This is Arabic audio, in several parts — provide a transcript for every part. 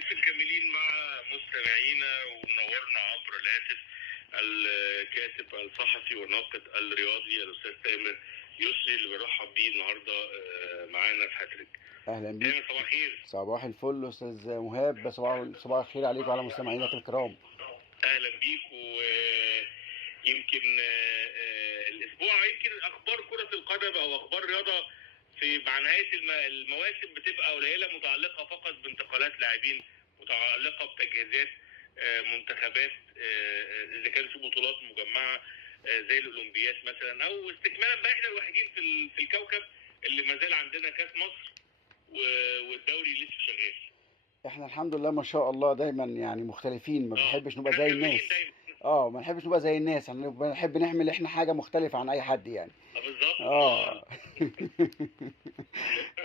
لسه مكملين مع مستمعينا ومنورنا عبر الهاتف الكاتب الصحفي والناقد الرياضي الاستاذ تامر يسري اللي برحب بيه النهارده معانا في هاتريك. اهلا بيك. تامر صباح الخير. صباح الفل استاذ مهاب. صباح الخير عليك وعلى مستمعينك الكرام. اهلا بيك. ويمكن الاسبوع يمكن اخبار كرة القدم او اخبار رياضة في مع نهاية المواسم بتبقى قليلة، متعلقة فقط بانتقالات لاعبين، متعلقة بتجهيزات منتخبات، اذا كانت في بطولات مجمعة زي الاولمبيات مثلا، او استكمالا بقى احنا الوحيدين في الكوكب اللي ما زال عندنا كاس مصر والدوري لسه شغال. احنا الحمد لله ما شاء الله دايما يعني مختلفين، ما بنحبش نبقى زي الناس. دايما. ما بنحبش نبقى زي الناس، احنا بنحب نعمل احنا حاجه مختلفه عن اي حد يعني. بالظبط.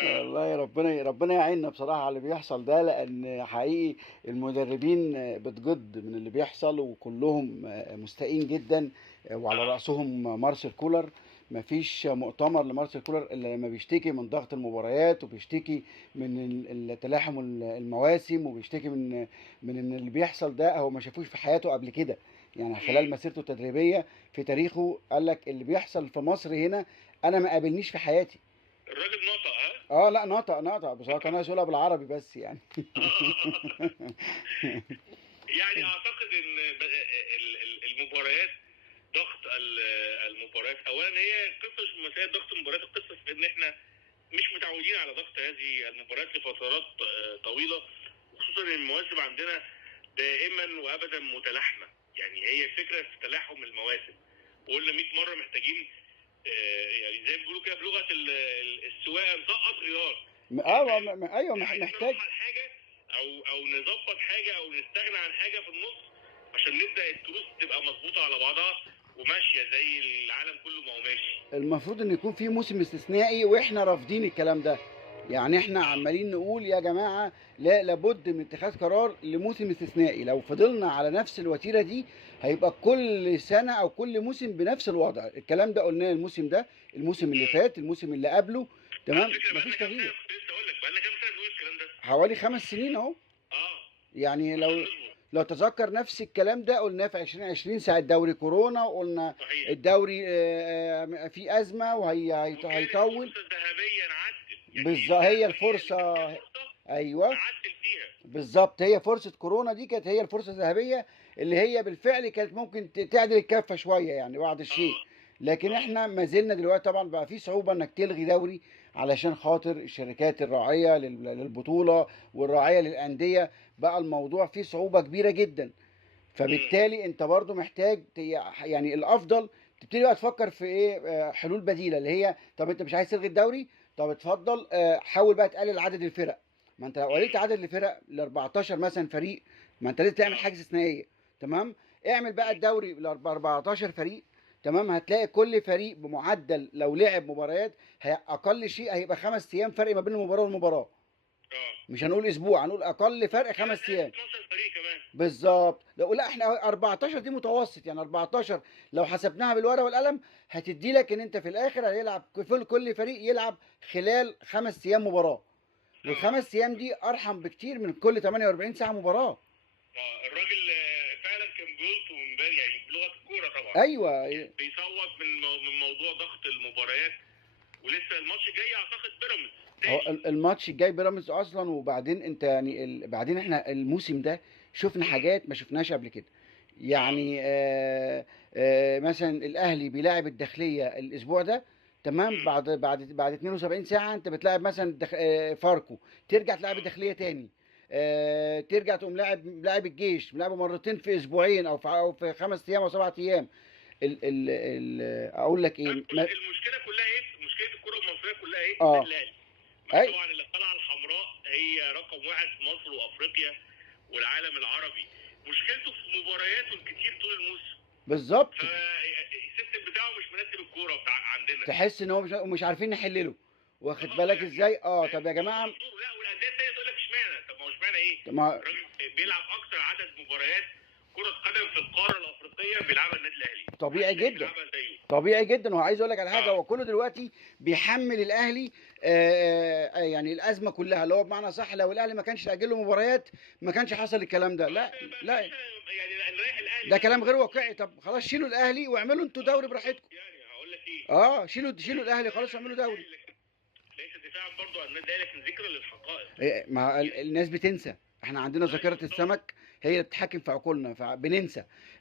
والله ربنا يعيننا بصراحه على اللي بيحصل ده، لان حقيقي المدربين بتجد من اللي بيحصل وكلهم مستائين جدا، وعلى راسهم مارسيل كولر. مفيش مؤتمر لمارسيل كولر الا لما بيشتكي من ضغط المباريات، وبيشتكي من تلاحم المواسم، وبيشتكي من ان اللي بيحصل ده هو ما شافوش في حياته قبل كده. يعني خلال مسيرته التدريبيه في تاريخه قال لك اللي بيحصل في مصر هنا انا ما قابلنيش في حياتي. الراجل نطق. ها؟ لا، نطق بصراحه، كان عايز يقولها بالعربي بس يعني. يعني اعتقد ان المباريات، ضغط المباريات اولا هي قصه، مش مسائل ضغط المباريات، القصه في ان احنا مش متعودين على ضغط هذه المباريات لفترات طويله، وخصوصا ان المواسم عندنا دائما وابدا متلاحمه. يعني هي فكره في تلاحم المواسم، وقلنا 100 مره محتاجين يعني زي ما بيقولوا كده بلغه السواقه نسقط غيار. ايوه محتاج حاجه او نظبط حاجه او نستغنى عن حاجه في النص عشان نبدا التروس تبقى مظبوطه على بعضها وماشيه زي العالم كله ما هو ماشي. المفروض ان يكون في موسم استثنائي، واحنا رافضين الكلام ده. يعني احنا عمالين نقول يا جماعه لا، لابد من اتخاذ قرار لموسم استثنائي. لو فضلنا على نفس الوتيره دي هيبقى كل سنه او كل موسم بنفس الوضع. الكلام ده قلناه الموسم ده، الموسم اللي فات، الموسم اللي قبله، تمام، مفيش تغيير. لسه اقول لك بقالنا كام سنه بنقول الكلام ده؟ حوالي 5 سنين اهو. يعني لو تذكر نفس الكلام ده قلناه في 2020 ساعة دوري كورونا، وقلنا صحيح. الدوري في أزمة وهيطول. فرصة ذهبية نعدل. بالظبط، هي الفرصة. أيوه نعدل فيها. بالظبط، هي فرصة كورونا دي كانت هي الفرصة الذهبية اللي هي بالفعل كانت ممكن تعدل الكفة شوية يعني بعض الشيء. لكن احنا ما زلنا دلوقتي طبعا بقى في صعوبة انك تلغي دوري علشان خاطر الشركات الراعية للبطولة والراعية للأندية. بقى الموضوع فيه صعوبة كبيرة جدا، فبالتالي انت برضو محتاج يعني الافضل تبتدي بقى تفكر في ايه، حلول بديلة، اللي هي طب انت مش عايز تلغي الدوري، طب اتفضل حاول بقى تقلل عدد الفرق. ما انت لو قللت عدد الفرق ل 14 مثلا فريق، ما انت لازم تعمل حاجة استثنائية. تمام، اعمل بقى الدوري ل 14 فريق. تمام، هتلاقي كل فريق بمعدل لو لعب مباريات اقل شيء هيبقى 5 ايام فرق ما بين المباراه والمباراه. مش هنقول اسبوع، هنقول اقل فرق 5 ايام. 12 فريق كمان. بالظبط. لا احنا 14 دي متوسط، يعني 14 لو حسبناها بالورقه والقلم هتدي لك ان انت في الاخر هيلعب كل فريق يلعب خلال 5 ايام مباراه. والخمس ايام دي ارحم بكتير من كل 48 ساعه مباراه. الراجل فعلا كان بيلطم امبارح، يعني بلغه الكوره طبعا. ايوه، بيصوت من موضوع ضغط المباريات، ولسه الماتش جاي اعتقد بيراميدز. هو الماتش الجاي بيراميدز اصلا. وبعدين انت يعني بعدين احنا الموسم ده شفنا حاجات ما شفناش قبل كده. يعني مثلا الاهلي بيلاعب الداخليه الاسبوع ده، تمام، بعد 72 ساعه انت بتلاعب مثلا فاركو، ترجع تلعب الداخليه تاني، ترجع تقوم لاعب الجيش، لعبه مرتين في اسبوعين او في 5 ايام او 7 ايام. اقول لك ايه، المشكله كلها ايه؟ مشكله الكره المصريه كلها ايه؟ طبعا اللي طالعه الحمراء هي رقم واحد في مصر وافريقيا والعالم العربي. مشكلته في مبارياته الكتير طول الموسم. بالظبط. فالسيستم بتاعه مش مناسب الكوره عندنا. تحس ان هو مش عارفين نحلله. واخد بالك ازاي؟ طب يا جماعه. لا، والانديه الثانيه تقول لك اشمعنى؟ طب ما هو اشمعنى ايه؟ ما الراجل بيلعب اكتر عدد مباريات كره قدم في القاره الافريقيه بيلعبها النادي الاهلي. طبيعي محدش جدا، بيلعبها زيه. طبيعي جدا. وعايز اقول لك على حاجه، اه هو كله دلوقتي بيحمل الاهلي يعني الازمه كلها، اللي هو بمعنى صح لو الاهلي ما كانش اجل له مباريات ما كانش حصل الكلام ده. لا لا، يعني نريح الاهلي ده بقى كلام غير دلوقتي. واقعي. طب خلاص شيلوا الاهلي واعملوا انتوا دوري براحتكم. يعني هقول لك ايه، شيلوا الاهلي خلاص واعملوا دوري. ليس دفاعا برضه عن النادي الاهلي لكن ذكرا للحقائق. ما الناس بتنسى، احنا عندنا ذاكره السمك هي اللي بتتحكم في عقولنا،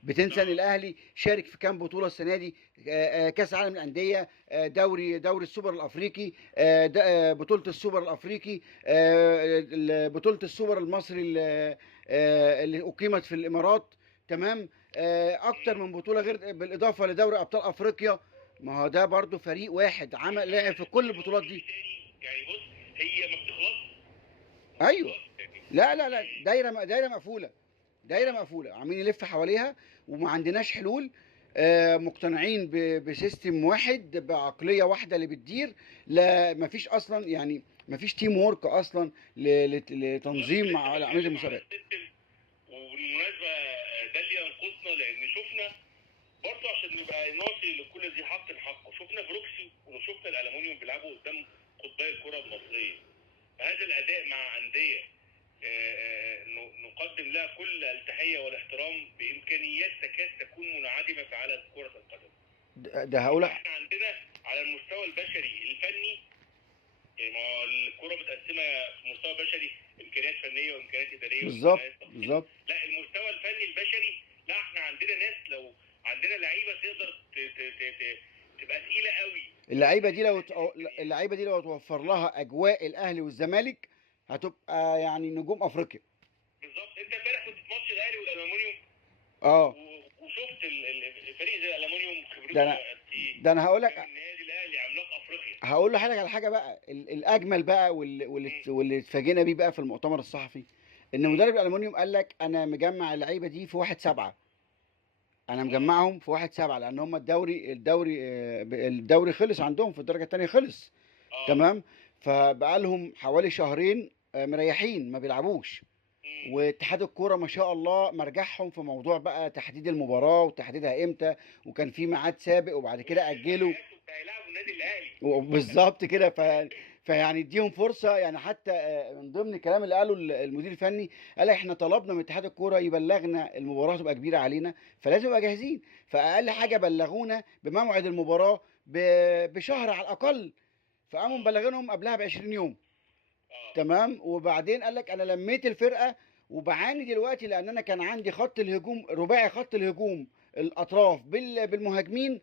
بتنسى ان الاهلي شارك في كام بطوله السنه دي، كاس عالم الانديه، دوري السوبر الافريقي، بطوله السوبر الافريقي، بطوله السوبر المصري اللي اقيمت في الامارات. تمام. اكتر من بطوله غير بالاضافه لدوري ابطال افريقيا. ما هو ده برضو فريق واحد عمل لعب في كل البطولات دي. يعني بص، هي ما بتخلصش. ايوه. لا، دايره مقفوله، دايره مقفوله عمالين نلف حواليها وما عندناش حلول. مقتنعين بسيستم واحد، بعقليه واحده اللي بتدير. لا مفيش اصلا، يعني مفيش تيم وورك اصلا لتنظيم عمليه المسابقات. وبالمناسبه ده اللي ينقصنا، لان شفنا برضه عشان نبقى نعطي لكل ذي حق حقه، شفنا بروكسي وشفنا الالومنيوم بيلعبوا قدام قطبي الكره المصريه. هذا الاداء مع انديه نقدم لها كل التحيه والاحترام بامكانيات تكاد تكون منعدمه في عالم كره القدم. ده هقول احنا عندنا على المستوى البشري الفني، يعني ما الكره متقسمه في مستوى بشري، امكانيات فنيه وامكانيات اداريه. بالظبط. لا المستوى الفني البشري، لا احنا عندنا ناس، لو عندنا لعيبه تقدر تبقى تقيله قوي. اللعيبه دي لو توفر لها اجواء الاهلي والزمالك هتبقى يعني نجوم افريقيا. بالظبط. انت امبارح كنت في ماتش الاهلي والالومنيوم، وشفت الفريق زي الالومنيوم خبرته ده انا هقول لك، النادي الاهلي عملاق افريقيا. هقول لحضرتك على حاجه بقى، الاجمل بقى واللي اتفاجئنا بيه بقى في المؤتمر الصحفي، ان مدرب الالومنيوم قال لك انا مجمع اللعيبه دي في 1/7. انا مجمعهم في 1/7 لان هم الدوري خلص عندهم في الدرجه الثانيه خلص. تمام. فبقى لهم حوالي شهرين مريحين ما بيلعبوش. واتحاد الكوره ما شاء الله مرجعهم في موضوع بقى تحديد المباراه وتحديدها امتى، وكان في ميعاد سابق وبعد كده اجلوا. هيلعبوا النادي الاهلي بالظبط كده. فيعني اديهم فرصه. يعني حتى من ضمن الكلام اللي قاله المدير الفني، قال احنا طلبنا من اتحاد الكوره يبلغنا المباراه تبقى كبيره علينا فلازم نبقى جاهزين. فاقل حاجه بلغونا بموعد المباراه بشهر على الاقل، فقاموا مبلغينهم قبلها ب20 يوم. تمام. وبعدين قال لك انا لميت الفرقه وبعاني دلوقتي لان انا كان عندي خط الهجوم رباعي، خط الهجوم الاطراف بالمهاجمين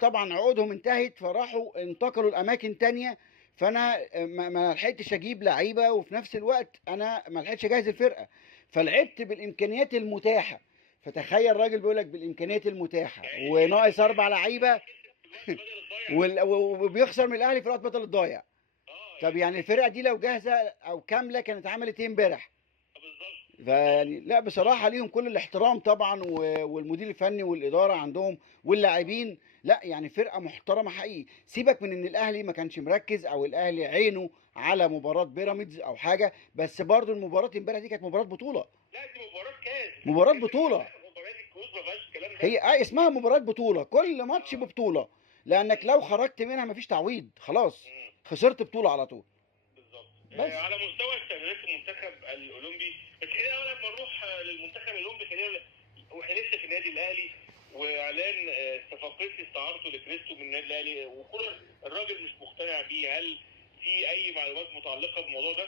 طبعا عقودهم انتهت فراحوا انتقلوا لاماكن تانية. فانا ما لحقتش اجيب لعيبه، وفي نفس الوقت انا ما لحقتش اجهز الفرقه، فلعبت بالامكانيات المتاحه. فتخيل راجل بيقول لك بالامكانيات المتاحه وناقص 4 لعيبه وبيخسر من الاهلي في الوقت بدل الضايع. طب يعني الفرقه دي لو جاهزه او كامله كانت عملت ايه امبارح؟ فيعني لا بصراحه ليهم كل الاحترام طبعا، والمدير الفني والاداره عندهم واللاعبين، لا يعني فرقه محترمه حقيقي. سيبك من ان الاهلي ما كانش مركز او الاهلي عينه على مباراه بيراميدز او حاجه، بس برضو المباراه امبارح دي كانت مباراه بطوله. لا دي مباراه كاس، مباراه بطوله. مباراه الكؤوس ما فيهاش الكلام ده. هي اسمها مباراه بطوله، كل ماتش ببطوله، لانك لو خرجت منها مفيش تعويض، خلاص خسرت بطوله على طول. بس على مستوى استعدادات المنتخب الاولمبي، بس خلينا اول ما نروح للمنتخب الاولمبي، خلينا واحنا لسه في النادي الاهلي واعلان صفقتي استعارته لكريستو من النادي الاهلي، وكل الراجل مش مقتنع بيه. هل في اي معلومات متعلقه بالموضوع ده؟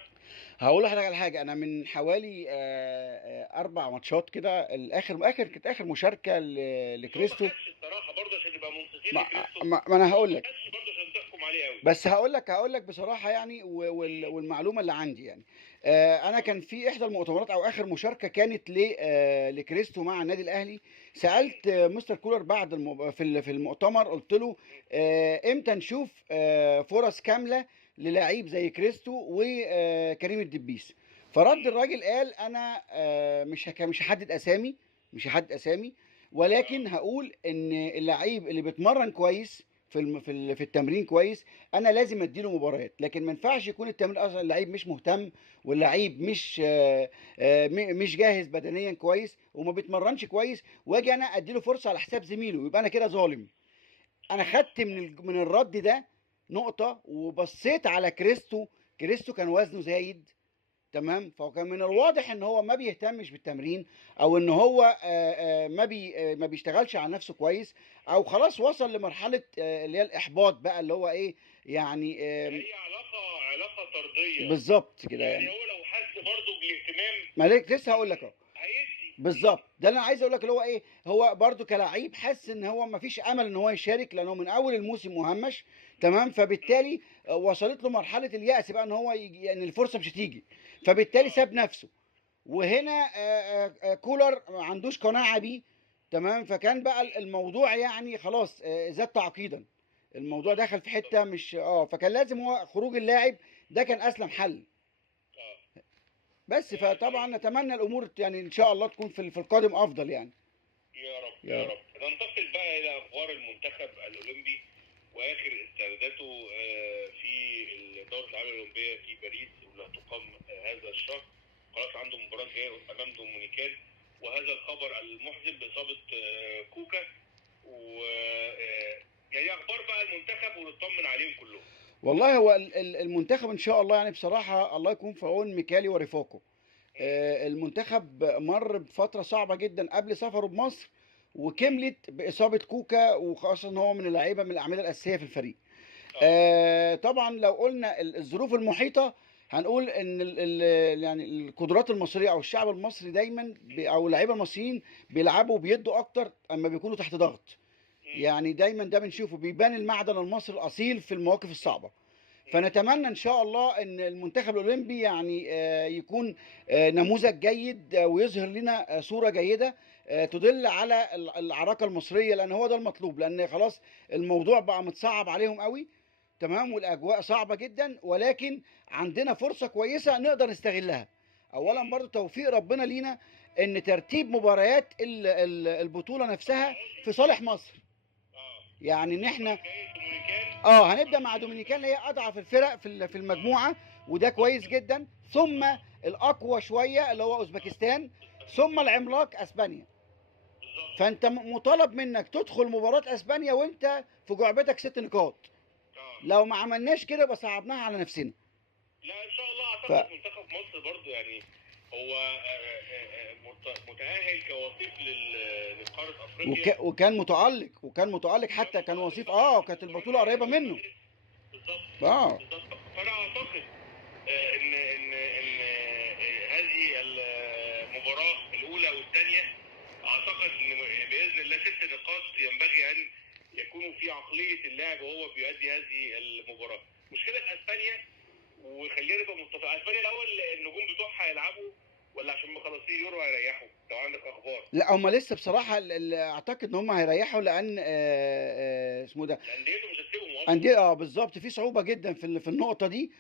هقول لحضرتك على حاجه. انا من حوالي 4 ماتشات كده، كانت اخر مشاركه لكريستو. ما خدش الصراحه برضه عشان نبقى منصفين لكريستو. ما انا هقول لك، ما خدش برضه عشان تحكم عليه قوي. بس هقول لك بصراحه يعني، والمعلومه اللي عندي يعني، انا كان في احدى المؤتمرات او اخر مشاركه كانت لكريستو مع النادي الاهلي. سالت مستر كولر بعد في المؤتمر، قلت له امتى نشوف فرص كامله للاعيب زي كريستو وكريم الدبيس؟ فرد الراجل قال انا مش هحدد اسامي، ولكن هقول ان اللعيب اللي بيتمرن كويس في التمرين كويس، انا لازم اديله مباريات. لكن ما ينفعش يكون التمرين اصلا اللعيب مش مهتم، واللعيب مش جاهز بدنيا كويس وما بيتمرنش كويس، واجي انا اديله فرصه على حساب زميله، يبقى انا كده ظالم. انا خدت من الرد ده نقطه، وبصيت على كريستو كان وزنه زايد، تمام. فكان من الواضح ان هو ما بيهتمش بالتمرين، او ان هو ما بيشتغلش على نفسه كويس، او خلاص وصل لمرحله اللي هي الاحباط بقى، اللي هو ايه يعني هي علاقه طرديه. بالظبط كده يعني يعني. هو لو حس برضه بالاهتمام مالك لسه هقول لك اهو. هيدي. بالظبط، ده اللي انا عايز اقول لك، اللي هو ايه، هو برضو كلاعب حس ان هو ما فيش امل ان هو يشارك، لانه من اول الموسم مهمش، تمام. فبالتالي وصلت له مرحله اليأس بقى، ان هو يعني الفرصه مش هتيجي، فبالتالي ساب نفسه. وهنا كولر ما عندوش قناعه بيه، تمام. فكان بقى الموضوع يعني خلاص زاد تعقيدا، الموضوع دخل في حته مش فكان لازم هو خروج اللاعب، ده كان اسلم حل. بس فطبعا نتمنى الامور يعني ان شاء الله تكون في القادم افضل يعني. يا رب يا يا رب. رب. ننتقل بقى الى اخبار المنتخب الاولمبي واخر استعداداته في دوره العالم الاولمبيه في باريس، واللي هتقام هذا الشهر. خلاص عنده مباراه جايه امام دومينيكان، وهذا الخبر المحزن باصابه كوكا. و يعني اخبار بقى المنتخب ونطمن عليهم كلهم. والله هو المنتخب ان شاء الله يعني بصراحه الله يكون في عون ميكالي ورفاقه. المنتخب مر بفتره صعبه جدا قبل سفره بمصر، وكملت باصابه كوكا، وخاصه ان هو من اللعيبه من الاعمده الاساسيه في الفريق. طبعا لو قلنا الظروف المحيطه، هنقول ان يعني القدرات المصريه او الشعب المصري دايما او اللعيبه المصريين بيلعبوا بيدوا اكتر اما بيكونوا تحت ضغط. يعني دايما ده بنشوفه، بيبان المعدن المصري الاصيل في المواقف الصعبه. فنتمنى ان شاء الله ان المنتخب الاولمبي يعني يكون نموذج جيد، ويظهر لنا صوره جيده تدل على العراقه المصريه، لان هو ده المطلوب، لان خلاص الموضوع بقى متصعب عليهم قوي، تمام. والاجواء صعبه جدا، ولكن عندنا فرصه كويسه نقدر نستغلها. اولا برضو توفيق ربنا لينا، ان ترتيب مباريات البطوله نفسها في صالح مصر. يعني ان احنا هنبدا مع دومينيكان اللي هي اضعف الفرق في المجموعه، وده كويس جدا. ثم الاقوى شويه اللي هو اوزبكستان، ثم العملاق اسبانيا. فانت مطالب منك تدخل مباراه اسبانيا وانت في جعبتك 6 نقاط. لو ما عملناش كده يبقى صعبناها على نفسنا. لا ان شاء الله اعتقد منتخب مصر برضو يعني هو متأهل كوصيف لقارة افريقيا، وكان متألق حتى كان وصيف وكانت البطولة قريبة منه. بالظبط. فانا اعتقد ان هذه المباراة الاولى والثانية، اعتقد ان باذن الله 6 نقاط ينبغي ان يكونوا في عقلية اللاعب وهو بيؤدي هذه المباراة. مشكلة اسبانيا، وخلينا نبقى متفقين، اسبانيا الاول النجوم بتوعها هيلعبوا ولا عشان مخلصين يورو هيريحوا؟ لو عندك اخبار. لا هم لسه بصراحه اعتقد ان هم هيريحوا، لان اسمه ده انديتهم مش هتسيبهم انديه بالظبط، في صعوبه جدا في النقطه دي.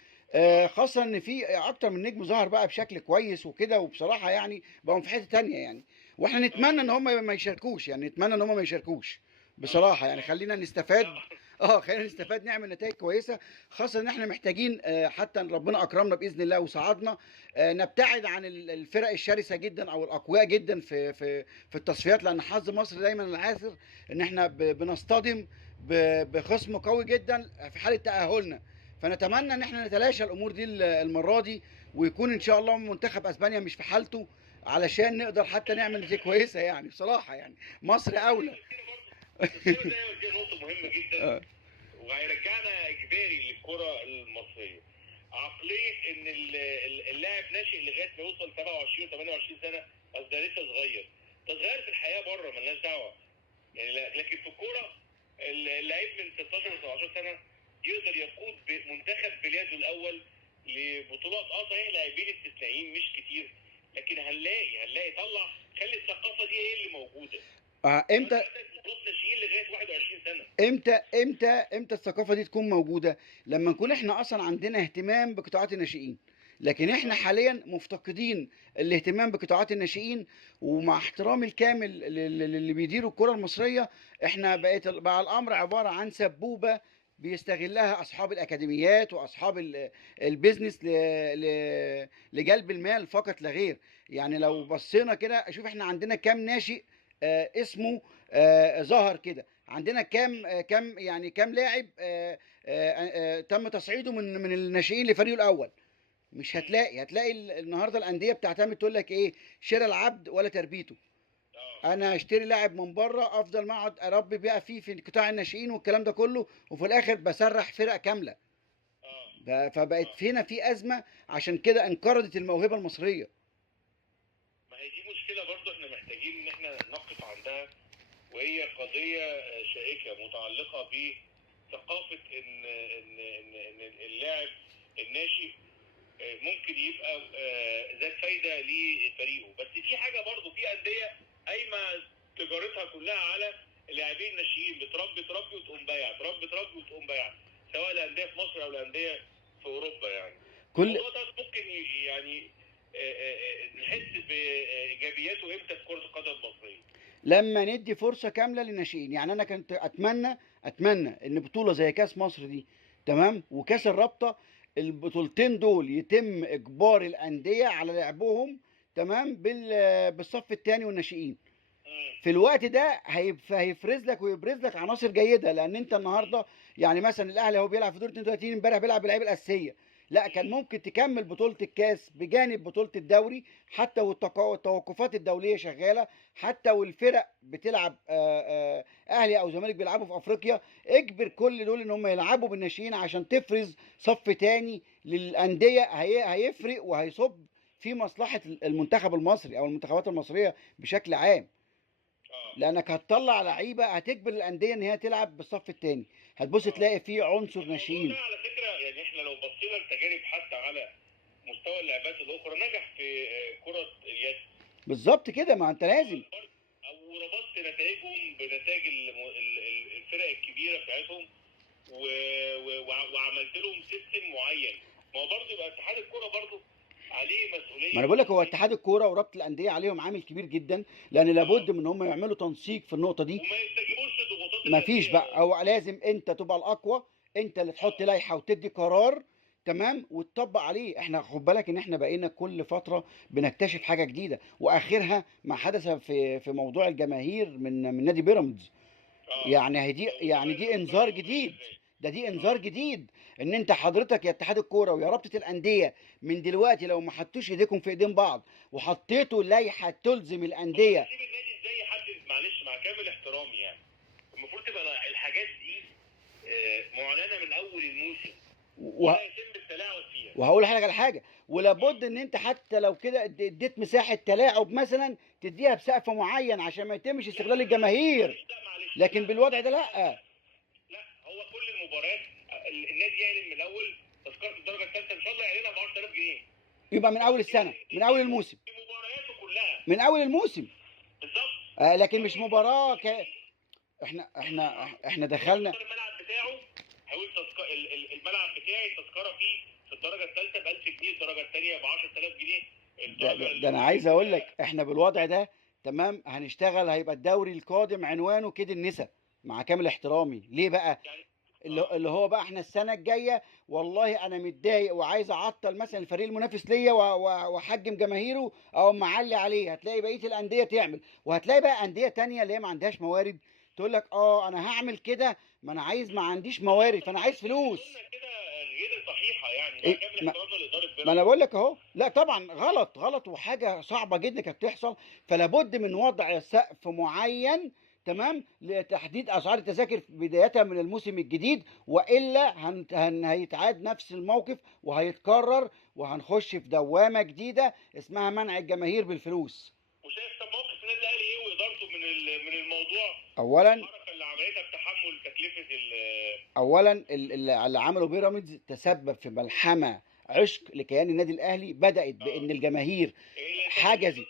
خاصه ان في اكتر من نجم ظهر بقى بشكل كويس وكده، وبصراحه يعني بقوا في حته تانية يعني. واحنا نتمنى ان هم ما يشاركوش، يعني نتمنى ان هم ما يشاركوش بصراحه. يعني خلينا نستفاد، خلينا نستفاد نعمل نتائج كويسه، خاصه ان احنا محتاجين حتى ربنا اكرمنا باذن الله وصعدنا، نبتعد عن الفرق الشرسه جدا او الاقوياء جدا في التصفيات، لان حظ مصر دايما العاثر ان احنا بنصطدم بخصم قوي جدا في حاله تاهلنا. فنتمنى ان احنا نتلاشى الامور دي المره دي، ويكون ان شاء الله منتخب اسبانيا مش في حالته، علشان نقدر حتى نعمل نتيجه كويسه يعني. بصراحه يعني مصر اولى. دي نقطة مهمة جدا، وهيرجعنا اجباري للكرة المصرية. عقلية ان اللاعب ناشئ لغاية ما يوصل 27 28 سنة، اصل ده لسه صغير. ده صغير في الحياة بره مالناش دعوة يعني. لكن في الكورة اللعيب من 16 و 17 سنة يقدر يقود منتخب بلاده الاول لبطولات. صحيح لاعبين استثنائيين مش كتير، لكن هنلاقي طلع، خلي الثقافة دي هي اللي موجودة. امتى لغايه 21 سنه. امتى الثقافه دي تكون موجوده؟ لما نكون احنا اصلا عندنا اهتمام بقطاعات الناشئين. لكن احنا حاليا مفتقدين الاهتمام بقطاعات الناشئين. ومع احترامي الكامل للي بيديروا الكرة المصرية، احنا بقى الامر عبارة عن سبوبة بيستغلها اصحاب الاكاديميات واصحاب البيزنس لجلب المال فقط لا غير. يعني لو بصينا كده اشوف احنا عندنا كام ناشئ اسمه ظهر كده، عندنا كام يعني كام لاعب تم تصعيده من الناشئين لفريقه الاول. مش هتلاقي النهارده الانديه بتعتمد تقول لك ايه؟ شراء العبد ولا تربيته. انا اشتري لاعب من بره، افضل ما اقعد اربي بقى فيه في قطاع الناشئين والكلام ده كله، وفي الاخر بسرح فرق كامله. فبقت هنا في ازمه، عشان كده انقرضت الموهبه المصريه. ما هي دي مشكله برضو احنا محتاجين ان احنا نقف عندها، وهي قضيه شائكه متعلقه بثقافه ان اللاعب الناشئ ممكن يبقى ذات فايده لفريقه. بس في حاجه برضو، في انديه قايمه تجارتها كلها على اللاعبين الناشئين، بتربي وتقوم بايع، تربي وتقوم بايع، سواء الانديه في مصر او الانديه في اوروبا. يعني الموضوع ده ممكن يعني نحس بايجابياته امتى في كره القدم المصريه؟ لما ندي فرصه كامله للناشئين. يعني انا كنت اتمنى ان بطوله زي كاس مصر دي، تمام، وكاس الرابطه، البطولتين دول يتم اجبار الانديه على لعبهم، تمام، بالصف الثاني والناشئين. في الوقت ده هيفرز لك ويبرز لك عناصر جيده. لان انت النهارده يعني مثلا الاهلي هو بيلعب في دور 32، امبارح بيلعب باللعيبه الاساسيه. لا، كان ممكن تكمل بطوله الكاس بجانب بطوله الدوري، حتى والتوقفات الدوليه شغاله، حتى والفرق بتلعب اهلي او زمالك بيلعبوا في افريقيا. اجبر كل دول ان هم يلعبوا بالناشئين عشان تفرز صف تاني للانديه، هيفرق وهيصب في مصلحه المنتخب المصري او المنتخبات المصريه بشكل عام. لانك هتطلع لعيبه هتجبر الانديه ان هي تلعب بالصف الثاني، هتبص تلاقي فيه عنصر ناشئين. على فكره يعني احنا لو بصينا لتجارب حتى على مستوى اللعبات الاخرى، نجح في كره اليد بالظبط كده. ما انت لازم، او ربطت نتائجهم بنتائج الفرق الكبيره بتاعتهم وعملت لهم سيستم معين. ما هو برضه يبقى اتحاد الكوره برضه عليه مسؤوليه. ما انا بقول لك، هو اتحاد الكوره ورابطه الانديه عليهم عامل كبير جدا، لان لابد من ان هم يعملوا تنسيق في النقطه دي. وما يستجيبوش لضغوطات مفيش بقى، هو لازم انت تبقى الاقوى، انت اللي تحط لائحه وتدي قرار، تمام، وتطبق عليه. احنا خد بالك ان احنا بقينا كل فتره بنكتشف حاجه جديده، واخرها ما حدث في موضوع الجماهير من نادي بيراميدز. يعني دي انذار جديد. دي انذار جديد، ان انت حضرتك يا اتحاد الكوره ويا رابطه الانديه من دلوقتي لو ما حطوش ايديكم في ايدين بعض وحطيتوا لائحه تلزم الانديه. سيب النادي ازاي يحدد؟ معلش مع كامل احترامي، يعني المفروض تبقى الحاجات دي معلنه من اول الموسم ولا يتم التلاعب فيها. وهقول لك على حاجه، ولابد ان انت حتى لو كده اديت مساحه تلاعب مثلا تديها بسقف معين عشان ما يتمش استغلال الجماهير. لكن بالوضع ده لا، هو كل المباريات النادي يعلن من الاول تذكره الدرجه الثالثه ان شاء الله يعلنها ب 10000 جنيه. يبقى من اول السنه، من اول الموسم، مبارياته كلها من اول الموسم بالظبط. لكن مش مباراه احنا دخلنا الملعب بتاعه حاول الملعب بتاعي التذكره فيه في الدرجه الثالثه ب 1000 جنيه، الدرجه الثانيه ب 10000 جنيه. ده انا عايز اقول لك احنا بالوضع ده، تمام، هنشتغل. هيبقى الدوري القادم عنوانه كده النساء، مع كامل احترامي. ليه بقى؟ اللي هو بقى احنا السنه الجايه والله انا متضايق وعايز اعطل مثلا الفريق المنافس ليا واحجم جماهيره او معلي عليه. هتلاقي بقيه الانديه تعمل، وهتلاقي بقى انديه تانية اللي هي ما عندهاش موارد تقول لك انا هعمل كده، ما انا عايز، ما عنديش موارد فانا عايز فلوس. كده غير صحيحه يعني. ما انا بقول لك اهو. لا طبعا غلط وحاجه صعبه جدا كانت بتحصل. فلا بد من وضع سقف معين، تمام، لتحديد اسعار التذاكر بدايه من الموسم الجديد، والا هيتعاد نفس الموقف وهيتكرر، وهنخش في دوامه جديده اسمها منع الجماهير بالفلوس. وشايف طب موقف النادي الاهلي ايه وادارته من الموضوع؟ اولا الحركه اللي عملتها بتحمل تكلفه اللي عمله بيراميدز تسبب في ملحمه عشق لكيان النادي الاهلي. بدات بان الجماهير حجزت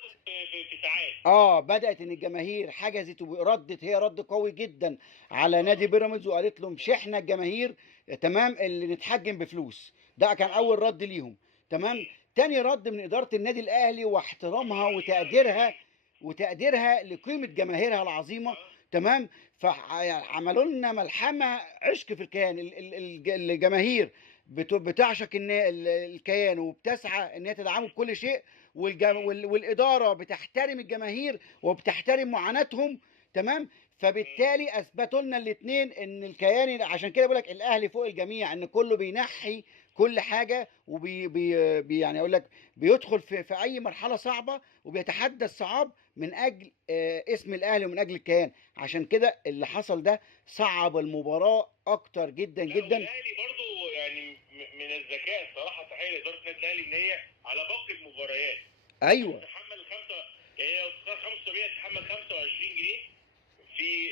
في ساعات. بدات ان الجماهير حجزت وردت، هي رد قوي جدا على نادي بيراميدز، وقالت لهم مش احنا الجماهير، تمام، اللي نتحجم بفلوس. ده كان اول رد ليهم، تمام. تاني رد من اداره النادي الاهلي واحترامها وتقديرها لقيمه جماهيرها العظيمه. تمام. فعملوا لنا ملحمه عشق في الكيان. الجماهير بتعشق الكيان وبتسعى ان هي تدعمه بكل شيء، والاداره بتحترم الجماهير وبتحترم معاناتهم. تمام. فبالتالي اثبتوا لنا الاثنين ان الكيان، عشان كده بقول لك الاهلي فوق الجميع، ان كله بينحي كل حاجه يعني اقول لك بيدخل في اي مرحله صعبه وبيتحدى الصعاب من اجل اسم الاهلي ومن اجل الكيان. عشان كده اللي حصل ده صعب المباراه اكتر جدا جدا. الاهلي برضو يعني من الذكاء الصراحه، تحيه لاداره النادي الاهلي ان هي على باقي المباريات ايوه تحمل يعني هي 75 تحمل 25 جنيه في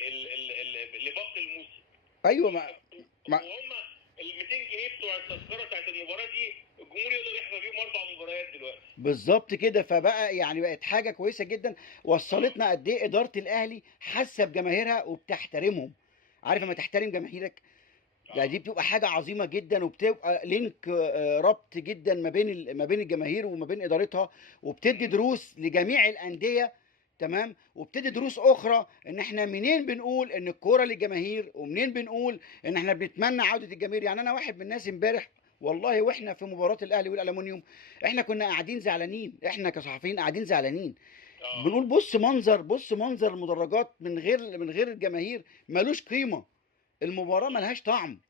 لباقي الموسم. ايوه وهم ال 200 جنيه بتوع التذكره بتاعت المباراه دي الجمهور يقدر يحضر بيهم 4 مباريات دلوقتي. بالظبط كده. فبقى يعني بقت حاجه كويسه جدا، وصلتنا قد ايه اداره الاهلي حاسه بجماهيرها وبتحترمهم. عارف لما تحترم جماهيرك، يعني دي بتبقى حاجه عظيمه جدا، وبتبقى لينك ربط جدا ما بين الجماهير وما بين ادارتها، وبتدي دروس لجميع الانديه. تمام. وبتدي دروس اخرى ان احنا منين بنقول ان الكوره للجماهير، ومنين بنقول ان احنا بنتمنى عوده الجماهير. يعني انا واحد من الناس امبارح والله واحنا في مباراه الاهلي والالومنيوم احنا كنا قاعدين زعلانين، احنا كصحفيين قاعدين زعلانين. بنقول بص منظر المدرجات من غير الجماهير ملوش قيمه، المباراه ملهاش طعم.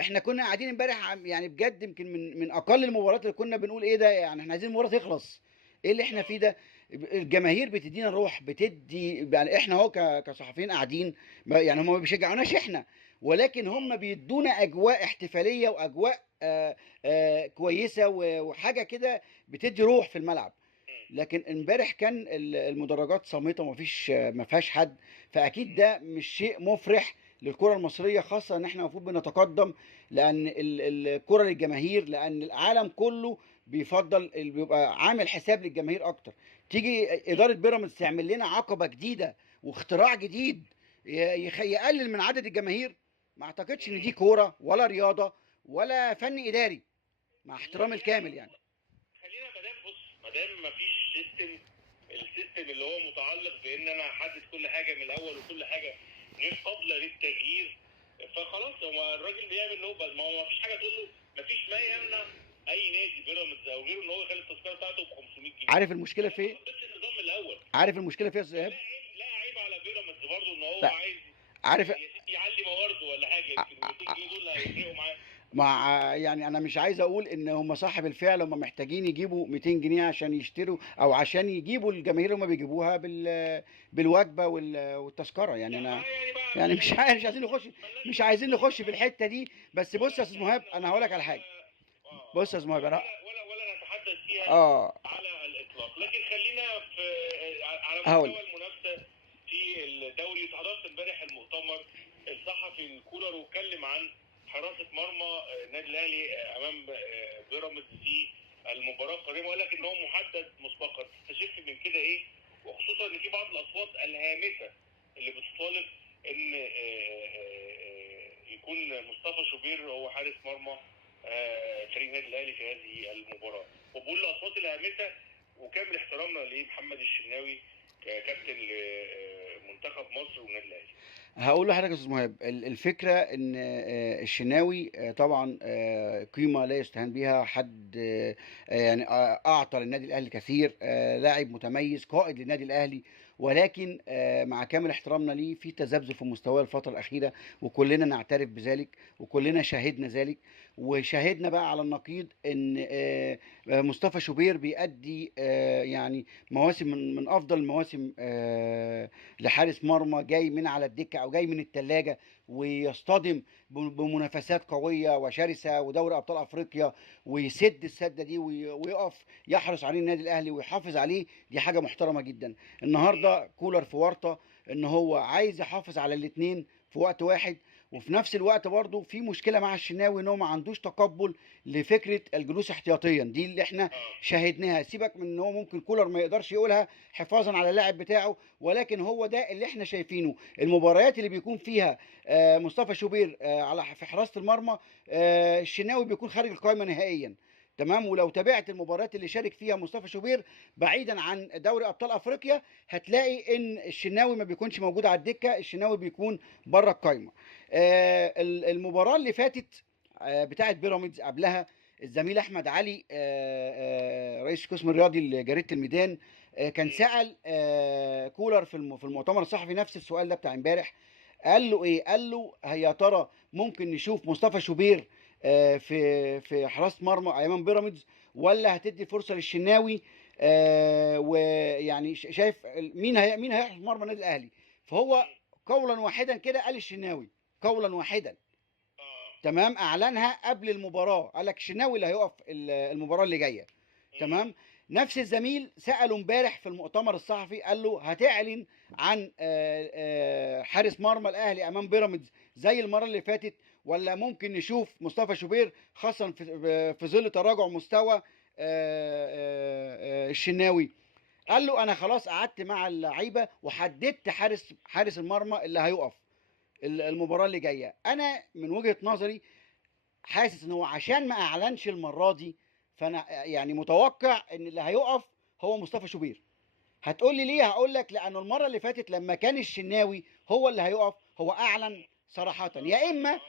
احنا كنا قاعدين امبارح يعني بجد يمكن من اقل المباريات اللي كنا بنقول ايه ده، يعني احنا عايزين المباراه تخلص، ايه اللي احنا فيه ده. الجماهير بتدينا روح، بتدي يعني احنا اهو كصحفيين قاعدين، يعني هم ما بيشجعوناش احنا، ولكن هم بيدونا اجواء احتفاليه واجواء كويسه وحاجه كده بتدي روح في الملعب. لكن امبارح كان المدرجات صامته ما فيهاش حد، فاكيد ده مش شيء مفرح للكره المصريه، خاصه ان احنا المفروض بنتقدم، لان الكره للجماهير، لان العالم كله بيبقى عامل حساب للجماهير اكتر. تيجي اداره بيراميدز تعمل لنا عقبه جديده واختراع جديد يقلل من عدد الجماهير، ما اعتقدش ان دي كوره ولا رياضه ولا فن اداري، مع احترامي الكامل يعني. خلينا ما دام مفيش السيستم اللي هو متعلق بان انا احدد كل حاجه من الاول وكل حاجه غير قابله للتغيير، فخلاص هو الراجل بيعمل نوبه، ما هو مفيش حاجه تقول له، مفيش ما يمنع اي نادي بيراميدز او غيره ان هو يخلي التذكره بتاعته ب 500 جنيه. عارف المشكله في ايه؟ النظام من الاول. عارف المشكله في ايه يا استاذ ايهاب؟ لا عيب على بيراميدز برضه ان هو لا. عايز عارف يعلي موارده ولا حاجه، يمكن ال 200 جنيه دول هيفرقوا معاه. يعني انا مش عايز اقول ان هم صاحب الفعل هم محتاجين يجيبوا 200 جنيه عشان يشتروا او عشان يجيبوا الجماهير اللي هم بيجيبوها بالوجبه والتذكره. يعني انا يعني مش عايزين نخش في الحته دي. بس بص يا استاذ مهاب، انا هقول لك على حاجه. بص يا استاذ مهاب، انا ولا نتحدث فيها على الاطلاق، لكن خلينا على مستوى المنافسه في الدوري. حضرت امبارح المؤتمر الصحفي كولر واتكلم عن حراسه مرمى النادي الاهلي امام بيراميدز في المباراه القادمه، وقال لك ان هو محدد مسبقا. تستشف من كده ايه؟ وخصوصا ان في بعض الاصوات الهامسه اللي بتطالب ان يكون مصطفى شوبير هو حارس مرمى فريق النادي الاهلي في هذه المباراه. وبقول الاصوات الهامسه وكامل احترامنا لمحمد الشناوي ككابتن لمنتخب مصر والنادي الاهلي. هقول لحضرتك يا استاذ مهاب، الفكره ان الشناوي طبعا قيمه لا يستهان بها حد، يعني اعطى للنادي الاهلي كثير، لاعب متميز قائد للنادي الاهلي، ولكن مع كامل احترامنا ليه في تذبذب في مستواه الفتره الاخيره، وكلنا نعترف بذلك وكلنا شاهدنا ذلك. وشاهدنا بقى على النقيض ان مصطفى شوبير بيأدي يعني مواسم من افضل المواسم لحارس مرمى جاي من على الدكه او جاي من الثلاجه، ويصطدم بمنافسات قويه وشرسه ودوري ابطال افريقيا، ويسد السده دي ويقف يحرص عليه النادي الاهلي ويحافظ عليه. دي حاجه محترمه جدا. النهارده كولر في ورطه ان هو عايز يحافظ على الاثنين في وقت واحد، وفي نفس الوقت برضه في مشكله مع الشناوي ان هو ما عندوش تقبل لفكره الجلوس احتياطيا. دي اللي احنا شاهدناها. سيبك من ان هو ممكن كولر ما يقدرش يقولها حفاظا على اللاعب بتاعه، ولكن هو ده اللي احنا شايفينه. المباريات اللي بيكون فيها مصطفى شوبير في حراسه المرمى، الشناوي بيكون خارج القائمه نهائيا. تمام. ولو تابعت المباريات اللي شارك فيها مصطفى شوبير بعيدا عن دوري ابطال افريقيا، هتلاقي ان الشناوي ما بيكونش موجود على الدكه، الشناوي بيكون بره القايمه. المباراه اللي فاتت بتاعت بيراميدز، قبلها الزميل احمد علي رئيس القسم الرياضي لجريده الميدان كان سال كولر في المؤتمر الصحفي نفس السؤال ده بتاع امبارح. قال له ايه؟ قال له يا ترى ممكن نشوف مصطفى شوبير في حراسه مرمى امام بيراميدز، ولا هتدي فرصه للشناوي؟ ويعني شايف مين هيحرس مرمى النادي الاهلي؟ فهو قولا واحدا كده قال الشناوي، قولا واحدا. تمام. اعلنها قبل المباراه، قال لك الشناوي اللي هيقف المباراه اللي جايه. تمام. نفس الزميل ساله امبارح في المؤتمر الصحفي، قال له هتعلن عن حارس مرمى الاهلي امام بيراميدز زي المره اللي فاتت، ولا ممكن نشوف مصطفى شوبير، خاصه في ظل تراجع مستوى الشناوي؟ قال له انا خلاص قعدت مع اللعيبه وحددت حارس المرمى اللي هيقف المباراه اللي جايه. انا من وجهه نظري حاسس ان هو عشان ما اعلنش المره دي، فانا يعني متوقع ان اللي هيقف هو مصطفى شوبير. هتقول لي ليه؟ هقول لك لانه المره اللي فاتت لما كان الشناوي هو اللي هيقف، هو اعلن صراحه يا اما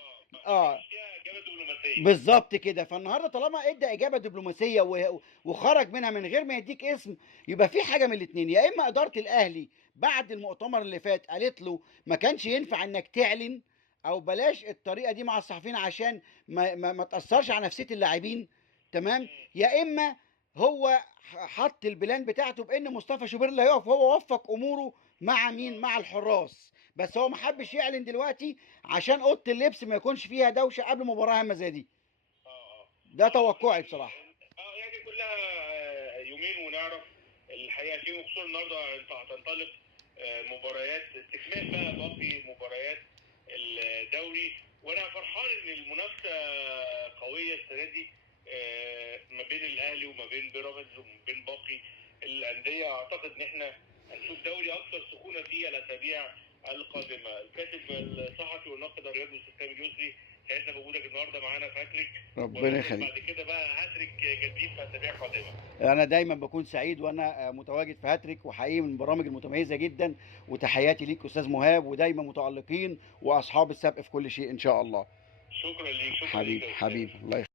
بالظبط كده. فالنهارده طالما ادى اجابه دبلوماسيه وخرج منها من غير ما يديك اسم، يبقى في حاجه من الاثنين: يا اما اداره الاهلي بعد المؤتمر اللي فات قالت له ما كانش ينفع انك تعلن، او بلاش الطريقه دي مع الصحفيين عشان ما تاثرش على نفسيه اللاعبين. تمام. يا اما هو حط البلان بتاعته بان مصطفى شوبير اللي هيقف، هو وفق اموره مع مين؟ مع الحراس. بس هو ما حبش يعلن دلوقتي عشان اوضه اللبس ما يكونش فيها دوشه قبل مباراه هامه زي دي. ده توقعي بصراحه. يعني كلها يومين ونعرف الحقيقه فيه، وخصوصا النهارده انت هتنطلق مباريات استكمال بقى باقي مباريات الدوري، وانا فرحان ان المنافسه قويه السنه دي ما بين الاهلي وما بين بيراميدز وما بين باقي الانديه. اعتقد ان احنا هنشوف دوري اكثر سخونه فيه الاسابيع القادمه. الكاتب الصحفي والناقد الرياضي الاستاذ كامل يسري، سعدنا بوجودك النهارده معانا في هاتريك. ربنا يخليك. بعد كده بقى هاتريك جديد في اسابيع قادمه. انا دايما بكون سعيد وانا متواجد في هاتريك، وحقيقي من البرامج المتميزه جدا. وتحياتي ليك استاذ مهاب، ودايما متالقين واصحاب السبق في كل شيء ان شاء الله. شكرا ليك. حبيبي الله يخليك.